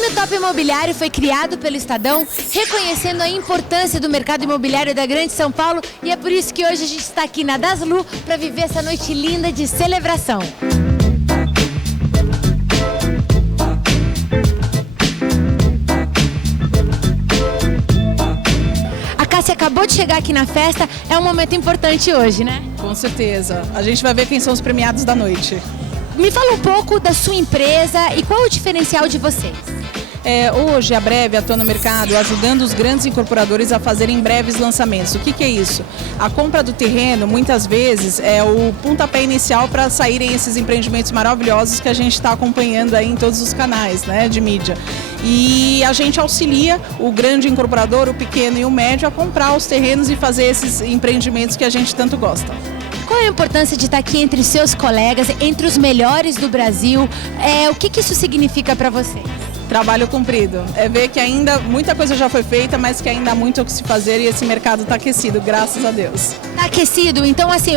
Prêmio Top Imobiliário foi criado pelo Estadão, reconhecendo a importância do mercado imobiliário da Grande São Paulo, e é por isso que hoje a gente está aqui na Daslu para viver essa noite linda de celebração. A Cássia acabou de chegar aqui na festa, é um momento importante hoje, né? Com certeza. A gente vai ver quem são os premiados da noite. Me fala um pouco da sua empresa e qual é o diferencial de vocês? Hoje, a Breve atua no mercado ajudando os grandes incorporadores a fazerem breves lançamentos. O que é isso? A compra do terreno, muitas vezes, é o pontapé inicial para saírem esses empreendimentos maravilhosos que a gente está acompanhando aí em todos os canais, né, de mídia. E a gente auxilia o grande incorporador, o pequeno e o médio a comprar os terrenos e fazer esses empreendimentos que a gente tanto gosta. Qual é a importância de estar aqui entre seus colegas, entre os melhores do Brasil? O que isso significa para vocês? Trabalho cumprido. É ver que ainda muita coisa já foi feita, mas que ainda há muito o que se fazer e esse mercado está aquecido, graças a Deus. Está aquecido? Então, assim,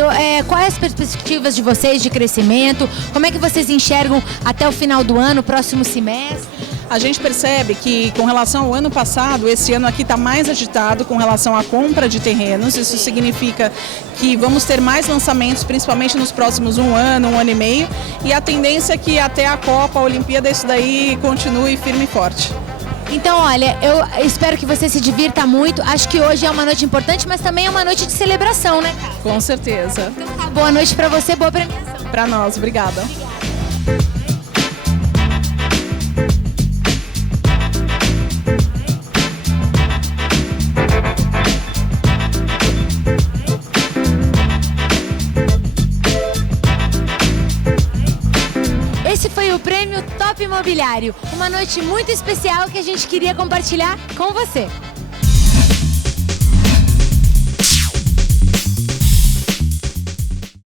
quais as perspectivas de vocês de crescimento? Como é que vocês enxergam até o final do ano, próximo semestre? A gente percebe que, com relação ao ano passado, esse ano aqui está mais agitado com relação à compra de terrenos. Isso significa que vamos ter mais lançamentos, principalmente nos próximos um ano e meio. E a tendência é que até a Copa, a Olimpíada, isso daí continue firme e forte. Então, olha, eu espero que você se divirta muito. Acho que hoje é uma noite importante, mas também é uma noite de celebração, né, cara? Com certeza. Então tá, boa noite para você, boa premiação. Para nós, obrigada. Esse foi o Prêmio Top Imobiliário, uma noite muito especial que a gente queria compartilhar com você.